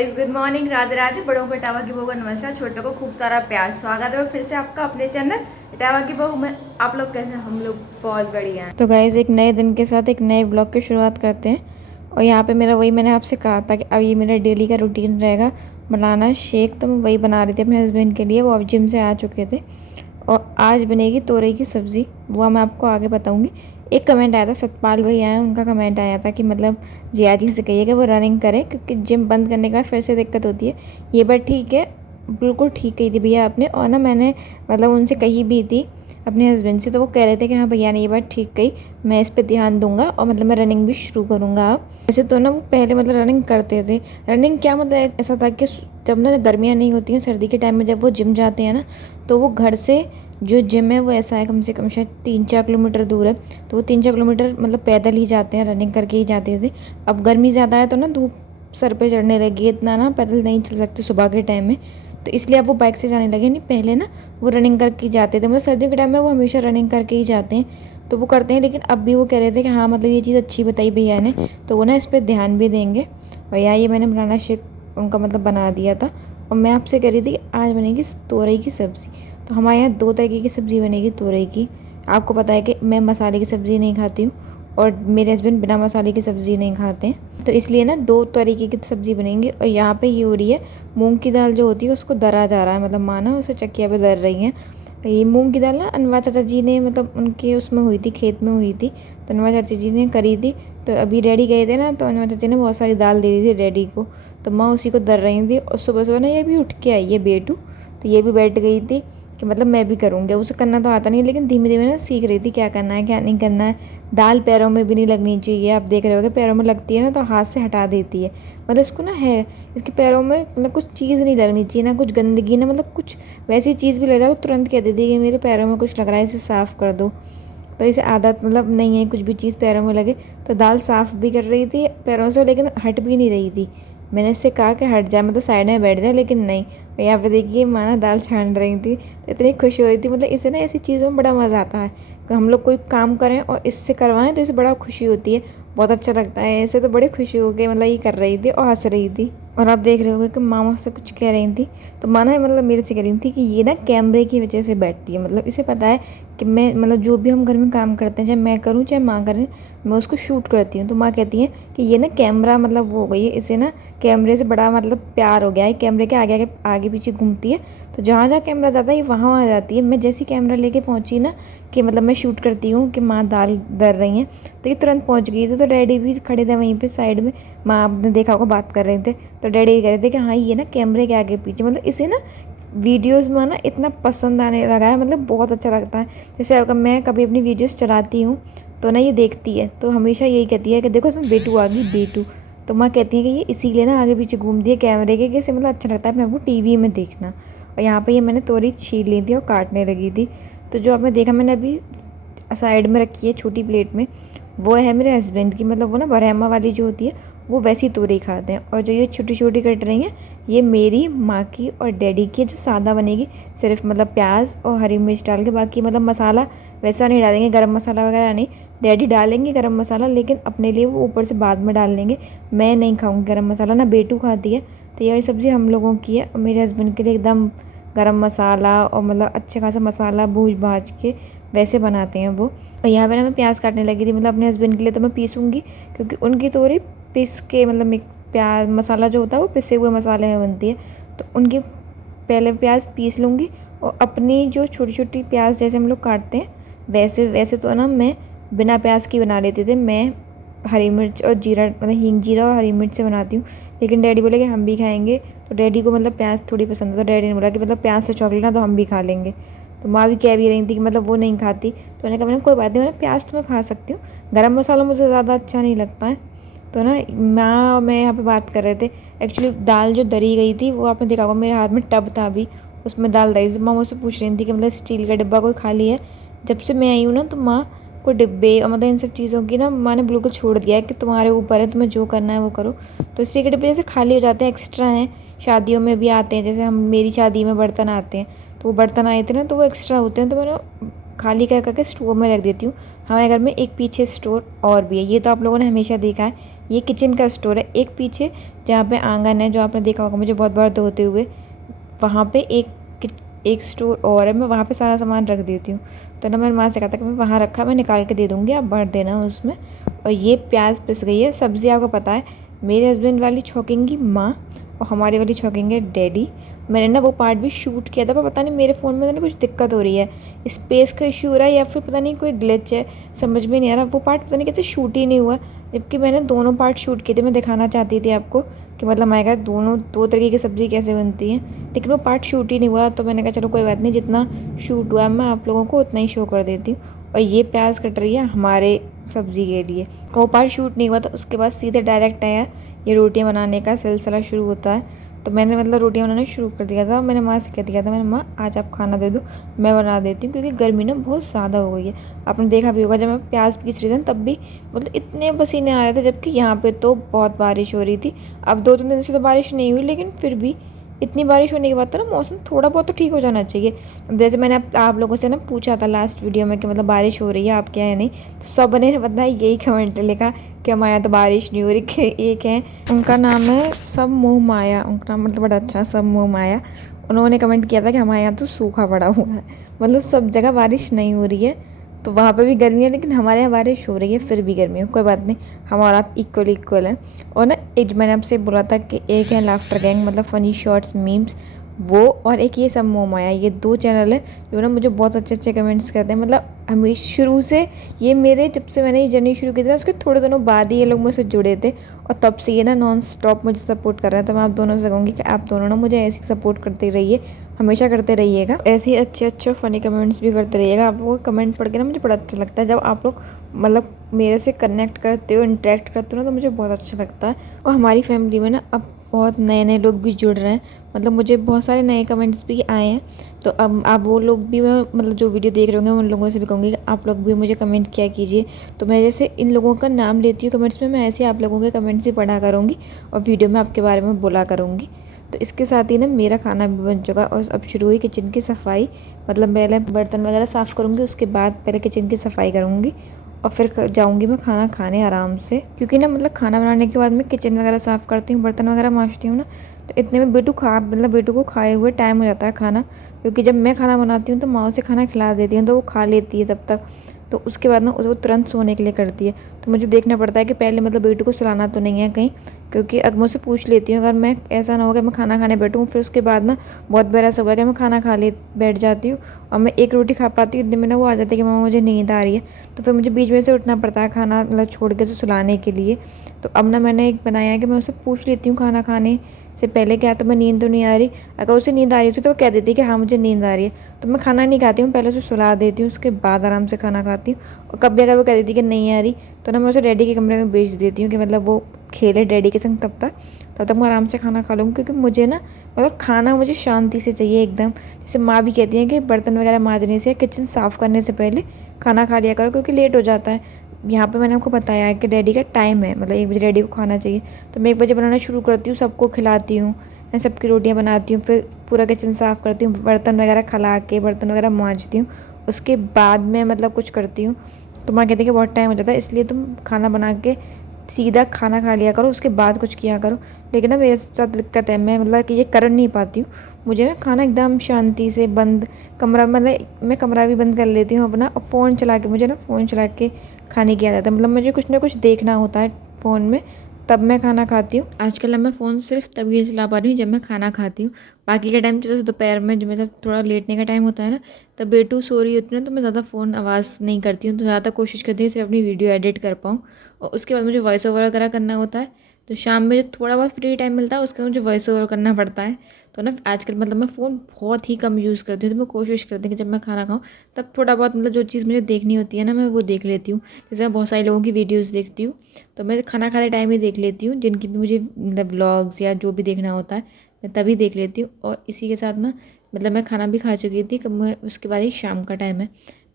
Guys, good morning, Radhe Radhe. बड़ों को इटावा की बहू का नमस्कार, छोटों को खूब सारा प्यार। स्वागत है फिर से आपका अपने चैनल इटावा की बहू में। आप लोग कैसे हैं? हम लोग बहुत बढ़िया हैं। तो गाइस, एक नए दिन के साथ एक नए ब्लॉग की शुरुआत करते हैं। और यहाँ पे मेरा वही मैंने आपसे कहा था कि अब ये मेरा डेली का रूटीन रहेगा बनाना शेक। तो मैं वही बना रही थी अपने हस्बैंड के लिए। वो अब जिम से आ चुके थे और आज बनेगी तोरई की सब्ज़ी। वो मैं आपको आगे बताऊंगी। एक कमेंट आया था, सतपाल भैया हैं, उनका कमेंट आया था कि मतलब जिया जी से कहिए कि वो रनिंग करें क्योंकि जिम बंद करने के बाद फिर से दिक्कत होती है। ये बात ठीक है, बिल्कुल ठीक कही थी भैया आपने। और ना मैंने मतलब उनसे कही भी थी अपने हस्बैंड से, तो वो कह रहे थे कि हाँ भैया ने ये बात ठीक कही, मैं इस पर ध्यान दूंगा और मतलब मैं रनिंग भी शुरू करूँगा अब। वैसे तो ना वो पहले मतलब रनिंग करते थे। रनिंग क्या मतलब ऐसा था कि जब ना गर्मियाँ नहीं होती हैं, सर्दी के टाइम में जब वो जिम जाते हैं ना, तो वो घर से जो जिम है वो ऐसा है कम से कम शायद 3-4 किलोमीटर दूर है। तो वो 3-4 किलोमीटर मतलब पैदल ही जाते हैं, रनिंग करके ही जाते थे। अब गर्मी ज़्यादा है तो ना धूप सर पे चढ़ने लगी है, इतना ना पैदल नहीं चल सकते सुबह के टाइम में। तो इसलिए अब वो बाइक से जाने लगे। नहीं, पहले ना वो रनिंग करके ही जाते थे। मतलब सर्दियों के टाइम में वो हमेशा रनिंग करके ही जाते हैं, तो वो करते हैं। लेकिन अब भी वो कह रहे थे कि हाँ मतलब ये चीज़ अच्छी बताई भैया ने, तो वो ना इस पर ध्यान भी देंगे। और यहाँ ये मैंने बनाना शेक उनका मतलब बना दिया था। और मैं आपसे कह रही थी कि आज बनेगी तोरई की सब्ज़ी। तो हमारे यहाँ दो तरीके की सब्ज़ी बनेगी तोरई की। आपको पता है कि मैं मसाले की सब्ज़ी नहीं खाती हूँ और मेरे हस्बैंड बिना मसाले की सब्ज़ी नहीं खाते हैं, तो इसलिए ना दो तरीके की सब्ज़ी बनेंगी। और यहाँ पे ये हो रही है, मूंग की दाल जो होती है उसको दरा जा रहा है, मतलब माँ ना उसे चक्किया पे दर रही हैं। ये मूंग की दाल ना अनवा चाचा जी ने मतलब उनके उसमें हुई थी, खेत में हुई थी, तो अनवा चाचा जी ने करी थी। तो अभी डैडी गए थे ना, तो अनवा चाचा ने बहुत सारी दाल दे दी थी डैडी को, तो माँ उसी को दर रही थी। और सुबह सुबह ना ये भी उठ के आई है बेटू, तो ये भी बैठ गई थी कि मतलब मैं भी करूँगी। उसे करना तो आता नहीं, लेकिन धीमे धीमे ना सीख रही थी क्या करना है क्या नहीं करना है। दाल पैरों में भी नहीं लगनी चाहिए, आप देख रहे हो कि पैरों में लगती है ना तो हाथ से हटा देती है। मतलब इसको ना है, इसके पैरों में मतलब कुछ चीज़ नहीं लगनी चाहिए, ना कुछ गंदगी, ना मतलब कुछ वैसी चीज़ भी लग जाए तो तुरंत कह देती है कि मेरे पैरों में कुछ लग रहा है, इसे साफ़ कर दो। तो इसे आदत मतलब नहीं है कुछ भी चीज़ पैरों में लगे। तो दाल साफ़ भी कर रही थी पैरों से, लेकिन हट भी नहीं रही थी। मैंने इससे कहा कि हट जा, मतलब साइड में बैठ जा, लेकिन नहीं। और यहाँ पे देखिए माँ ना दाल छान रही थी, तो इतनी खुशी हो रही थी। मतलब इसे ना ऐसी चीज़ों में बड़ा मज़ा आता है कि हम लोग कोई काम करें और इससे करवाएं तो इसे बड़ा खुशी होती है, बहुत अच्छा लगता है। ऐसे तो बड़ी खुशी हो गई, मतलब ये कर रही थी और हंस रही थी। और आप देख रहे होगे कि माँ मुझसे कुछ कह रही थी, तो माँ ना मतलब मेरे से कह रही थी कि ये ना कैमरे की वजह से बैठती है। मतलब इसे पता है कि मैं मतलब जो भी हम घर में काम करते हैं, चाहे मैं करूँ चाहे माँ करें, मैं उसको शूट करती हूँ। तो माँ कहती है कि ये ना कैमरा मतलब वो हो गई है, इसे ना कैमरे से बड़ा मतलब प्यार हो गया है। कैमरे के आगे आगे आगे पीछे घूमती है, तो जहाँ जहाँ कैमरा जाता है ये वहाँ वहाँ जाती है। मैं जैसी कैमरा लेके पहुँची ना कि मतलब मैं शूट करती हूँ कि माँ दाल दर रही हैं, तो ये तुरंत पहुँच गई थी। तो डैडी भी खड़े थे वहीं पे साइड में, माँ आपने देखा होगा बात कर रहे थे। तो डैडी ये कह रहे थे कि हाँ ये ना कैमरे के आगे पीछे मतलब इसे ना वीडियोस में ना इतना पसंद आने लगा है, मतलब बहुत अच्छा लगता है। जैसे अगर मैं कभी अपनी वीडियोस चलाती हूँ तो ना ये देखती है, तो हमेशा यही कहती है कि देखो इसमें बेटू आ गई बेटू। तो माँ कहती है कि ये इसीलिए ना आगे पीछे घूमती है कैमरे के, कि इसे मतलब अच्छा लगता है अपने आपको टीवी में देखना। और यहाँ पे ये मैंने तोरी छील ली थी और काटने लगी थी। तो जो आपने देखा मैंने अभी साइड में रखी है छोटी प्लेट में, वो है मेरे हस्बैंड की। मतलब वो ना बरहमा वाली जो होती है वो वैसी तोरई खाते हैं। और जो ये छोटी छोटी कट रही हैं ये मेरी माँ की और डैडी की। जो सादा बनेगी सिर्फ मतलब प्याज और हरी मिर्च डाल के, बाकी मतलब मसाला वैसा नहीं डालेंगे, गरम मसाला वगैरह नहीं। डैडी डालेंगे गरम मसाला, लेकिन अपने लिए वो ऊपर से बाद में डाल लेंगे। मैं नहीं खाऊंगी गरम मसाला, ना बेटू खाती है। तो ये वाली सब्ज़ी हम लोगों की है, और मेरे हस्बैंड के लिए एकदम गरम मसाला और मतलब अच्छे खासा मसाला भूज भाज के वैसे बनाते हैं वो। और यहाँ पे ना मैं प्याज काटने लगी थी, मतलब अपने हस्बैंड के लिए तो मैं पीसूँगी, क्योंकि उनकी तोरी पीस के मतलब प्याज मसाला जो होता है वो पिसे हुए मसाले में बनती है। तो उनकी पहले प्याज पीस लूँगी, और अपनी जो छोटी छोटी प्याज जैसे हम लोग काटते हैं वैसे वैसे तो ना मैं बिना प्याज की बना लेते थे। मैं हरी मिर्च और जीरा मतलब हींग जीरा और हरी मिर्च से बनाती हूँ, लेकिन डैडी बोले कि हम भी खाएंगे। तो डैडी को मतलब प्याज थोड़ी पसंद है, तो डैडी ने बोला कि मतलब प्याज से चौक लेना तो हम भी खा लेंगे। तो माँ भी कह भी रही थी कि मतलब वो नहीं खाती, तो मैंने कहा मैंने कोई बात नहीं, मैंने प्याज तो मैं खा सकती हूँ, गरम मसाला मुझे ज़्यादा अच्छा नहीं लगता है। तो ना माँ और मैं यहाँ पे बात कर रहे थे। एक्चुअली दाल जो दरी गई थी वो आपने देखा होगा, मेरे हाथ में टब था अभी, उसमें दाल दरी थी। माँ मुझसे पूछ रही थी कि मतलब स्टील का डिब्बा कोई खाली है। जब से मैं आई हूँ ना तो माँ को डिब्बे और मतलब इन सब चीज़ों की ना माँ ने बिल्कुल छोड़ दिया है कि तुम्हारे ऊपर है, तुम्हें जो करना है वो करो। तो स्टील के डिब्बे जैसे खाली हो जाते हैं, एक्स्ट्रा हैं, शादियों में भी आते हैं। जैसे हम मेरी शादी में बर्तन आते हैं, तो वो बर्तन आए थे ना तो वो एक्स्ट्रा होते हैं, तो मैंने खाली कर करके स्टोर में रख देती हूँ। हमारे घर में एक पीछे स्टोर और भी है, ये तो आप लोगों ने हमेशा देखा है। ये किचन का स्टोर है, एक पीछे जहाँ पे आंगन है, जो आपने देखा होगा मुझे बहुत बार धोते हुए, वहाँ पे एक स्टोर और है, मैं वहाँ पे सारा सामान रख देती हूँ। तो ना मैंने माँ से कहा था कि मैं वहाँ रखा, मैं निकाल के दे दूँगी, आप भर देना उसमें। और ये प्याज पिस गई है। सब्ज़ी आपको पता है मेरे हस्बैंड वाली छौंकेंगी माँ और हमारी वाली छौंकेंगे डैडी। मैंने ना वो पार्ट भी शूट किया था, पर पता नहीं मेरे फ़ोन में ना कुछ दिक्कत हो रही है, स्पेस का इशू हो रहा है या फिर पता नहीं कोई ग्लिच है, समझ में नहीं आ रहा। वो पार्ट पता नहीं कैसे शूट ही नहीं हुआ, जबकि मैंने दोनों पार्ट शूट किए थे। मैं दिखाना चाहती थी आपको कि मतलब हमारे घर दोनों दो तरीके की सब्ज़ी कैसे बनती है, लेकिन वो पार्ट शूट ही नहीं हुआ। तो मैंने कहा चलो कोई बात नहीं, जितना शूट हुआ मैं आप लोगों को उतना ही शो कर देती हूँ। और ये प्याज कट रही है हमारे सब्ज़ी के लिए, वो पार्ट शूट नहीं हुआ। तो उसके बाद सीधे डायरेक्ट आया ये रोटियां बनाने का सिलसिला शुरू होता है। तो मैंने मतलब रोटियां बनाना शुरू कर दिया था। मैंने माँ से कह दिया था, मैंने माँ आज आप खाना दे दो, मैं बना देती हूँ, क्योंकि गर्मी ना बहुत ज़्यादा हो गई है। आपने देखा भी होगा जब मैं प्याज पीस रही थी तब भी मतलब इतने पसीने आ रहे थे, जबकि यहाँ पे तो बहुत बारिश हो रही थी। अब 2-3 दिन से तो बारिश नहीं हुई, लेकिन फिर भी इतनी बारिश होने के बाद तो ना मौसम थोड़ा बहुत तो ठीक हो जाना चाहिए। जैसे मैंने आप लोगों से ना पूछा था लास्ट वीडियो में कि मतलब बारिश हो रही है आप क्या है नहीं, तो सब ने पता है यही कमेंट लिखा कि हमारे यहाँ तो बारिश नहीं हो रही। एक है उनका नाम है सब मोह माया, उनका नाम मतलब बड़ा अच्छा, सब मोह माया। उन्होंने कमेंट किया था कि हमारे यहाँ तो सूखा पड़ा हुआ है, मतलब सब जगह बारिश नहीं हो रही है। तो वहाँ पे भी गर्मी है, लेकिन हमारे यहाँ बारिश हो रही है फिर भी गर्मी है। कोई बात नहीं, हम और आप इक्वल हैं। और ना एक मैंने आपसे बोला था कि एक है लाफ्टर गैंग मतलब फ़नी शॉर्ट्स मीम्स, वो और एक ये सब मोह माया, ये 2 चैनल है जो ना मुझे बहुत अच्छे अच्छे कमेंट्स करते हैं। मतलब हमें शुरू से ये मेरे जब से मैंने ये जर्नी शुरू की थी ना, उसके थोड़े दिनों बाद ही ये लोग मुझसे जुड़े थे, और तब से ये ना नॉन स्टॉप मुझे सपोर्ट कर रहे हैं। तो मैं आप दोनों से कहूँगी कि आप दोनों ना मुझे ऐसे सपोर्ट करते रहिए, हमेशा करते रहिएगा, ऐसे ही अच्छे अच्छे फ़नी कमेंट्स भी करते रहिएगा। आप लोगों को कमेंट पढ़ के ना मुझे बड़ा अच्छा लगता है, जब आप लोग मतलब मेरे से कनेक्ट करते हो, इंटरेक्ट करते हो ना, तो मुझे बहुत अच्छा लगता है। और हमारी फैमिली में ना अब बहुत नए नए लोग भी जुड़ रहे हैं, मतलब मुझे बहुत सारे नए कमेंट्स भी आए हैं। तो अब आप वो लोग भी, मैं मतलब जो वीडियो देख रहे होंगे उन लोगों से भी कहूँगी कि आप लोग भी मुझे कमेंट किया कीजिए। तो मैं जैसे इन लोगों का नाम लेती हूँ कमेंट्स में, मैं ऐसे आप लोगों के कमेंट्स भी पढ़ा करूँगी और वीडियो में आपके बारे में बोला करूँगी। तो इसके साथ ही ना मेरा खाना भी बन चुका और अब शुरू हुई किचन की सफाई। मतलब पहले बर्तन वगैरह साफ़ करूँगी, उसके बाद पहले किचन की सफाई करूँगी और फिर जाऊँगी मैं खाना खाने आराम से, क्योंकि ना मतलब खाना बनाने के बाद मैं किचन वगैरह साफ़ करती हूँ, बर्तन वगैरह मांजती हूँ ना, तो इतने में बेटू को खाए हुए टाइम हो जाता है खाना। क्योंकि जब मैं खाना बनाती हूँ तो माँ उसे खाना खिला देती हूँ, तो वो खा लेती है तब तक। तो उसके बाद ना उसको तुरंत सोने के लिए करती है। तो मुझे देखना पड़ता है कि पहले मतलब बेटू को सुलाना तो नहीं है कहीं, क्योंकि अगर मैं उससे पूछ लेती हूँ, अगर मैं ऐसा ना हो कि मैं खाना खाने बैठूँ फिर उसके बाद ना बहुत बार ऐसा हुआ कि मैं खाना खा ले बैठ जाती हूँ और मैं एक रोटी खा पाती हूँ, इतने में ना वो आ जाती है कि मामा मुझे नींद आ रही है। तो फिर मुझे बीच में से उठना पड़ता है खाना मतलब छोड़ के उसे सुलाने के लिए। तो अब ना मैंने एक बनाया है कि मैं उससे पूछ लेती हूँ खाना खाने से पहले क्या तो मैं नींद तो नहीं आ रही। अगर उसे नींद आ रही होती तो वो कह देती है कि हाँ मुझे नींद आ रही है, तो मैं खाना नहीं खाती हूँ, पहले उसे सुला देती हूँ, उसके बाद आराम से खाना खाती हूँ। और कभी अगर वो कह देती कि नहीं आ रही, तो ना मैं उसे डैडी के कमरे में भेज देती हूँ कि मतलब वो खेले डैडी के संग तब तक मैं आराम से खाना खा लूँगी। क्योंकि मुझे ना मतलब खाना मुझे शांति से चाहिए एकदम। जैसे माँ भी कहती है कि बर्तन वगैरह मांजने से, किचन साफ़ करने से पहले खाना खा लिया करो, क्योंकि लेट हो जाता है। यहाँ पे मैंने आपको बताया है कि डैडी का टाइम है, मतलब 1 बजे डैडी को खाना चाहिए। तो मैं 1 बजे बनाना शुरू करती हूँ, सबको खिलाती हूँ, मैं सबकी रोटियाँ बनाती हूँ, फिर पूरा किचन साफ़ करती हूँ, बर्तन वगैरह खिला के बर्तन वगैरह मांजती हूँ। उसके बाद मैं मतलब कुछ करती हूँ। तो माँ कहती है कि बहुत टाइम हो जाता है, इसलिए तुम खाना बना के सीधा खाना खा लिया करो, उसके बाद कुछ किया करो। लेकिन ना मेरे साथ दिक्कत है, मैं मतलब कि ये कर नहीं पाती हूँ। मुझे ना खाना एकदम शांति से बंद कमरा, मतलब मैं कमरा भी बंद कर लेती हूँ अपना, और फ़ोन चला के, मुझे ना फ़ोन चला के खाने की आदत है। मतलब मुझे कुछ ना कुछ देखना होता है फ़ोन में, तब मैं खाना खाती हूँ। आजकल मैं फ़ोन सिर्फ तभी चला पा रही हूँ जब मैं खाना खाती हूँ। बाकी के टाइम जैसे दोपहर में जब मतलब थोड़ा लेटने का टाइम होता है ना, तब बेटू सो रही होती है ना, तो मैं ज़्यादा फ़ोन आवाज़ नहीं करती हूँ। तो ज़्यादा कोशिश करती हूँ सिर्फ अपनी वीडियो एडिट कर पाऊँ, और उसके बाद मुझे वॉइस ओवर वगैरह करना होता है। तो शाम में जो थोड़ा बहुत फ्री टाइम मिलता है उसके बाद मुझे वॉइस ओवर करना पड़ता है। तो ना आजकल मतलब मैं फ़ोन बहुत ही कम यूज़ करती हूँ। तो मैं कोशिश करती हूँ कि जब मैं खाना खाऊँ तब थोड़ा बहुत मतलब जो चीज़ मुझे देखनी होती है ना, मैं वो देख लेती हूँ। जैसे मैं बहुत सारे लोगों की वीडियोज़ देखती हूँ, तो मैं खाना खाते टाइम ही देख लेती हूँ, जिनकी भी मुझे मतलब व्लॉग्स या जो भी देखना होता है मैं तभी देख लेती हूँ। और इसी के साथ ना मतलब मैं खाना भी खा चुकी थी, कब मैं उसके बाद ही शाम का टाइम है,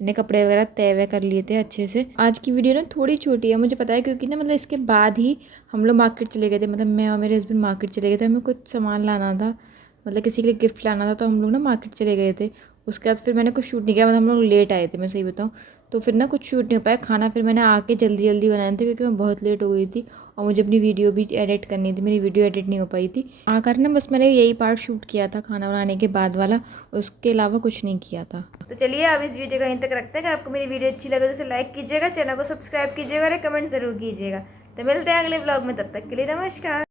मैंने कपड़े वगैरह तय वह कर लिए थे अच्छे से। आज की वीडियो ना थोड़ी छोटी है मुझे पता है, क्योंकि ना मतलब इसके बाद ही हम लोग मार्केट चले गए थे, मतलब मैं और मेरे हस्बैंड मार्केट चले गए थे, हमें कुछ सामान लाना था। मतलब किसी के लिए गिफ्ट लाना था, तो हम लोग ना मार्केट चले गए थे। उसके बाद फिर मैंने कुछ शूट नहीं किया, मतलब हम लोग लेट आए थे, मैं सही बताऊँ। तो फिर ना कुछ शूट नहीं हो पाया। खाना फिर मैंने आके जल्दी जल्दी बनाया था, क्योंकि मैं बहुत लेट हो गई थी और मुझे अपनी वीडियो भी एडिट करनी थी। मेरी वीडियो एडिट नहीं हो पाई थी। आकर ना बस मैंने यही पार्ट शूट किया था खाना बनाने के बाद वाला, उसके अलावा कुछ नहीं किया था। तो चलिए अब इस वीडियो को यहीं तक रखते हैं। अगर आपको मेरी वीडियो अच्छी लगे तो इसे लाइक कीजिएगा, चैनल को सब्सक्राइब कीजिएगा और कमेंट जरूर कीजिएगा। तो मिलते हैं अगले ब्लॉग में, तब तक के लिए नमस्कार।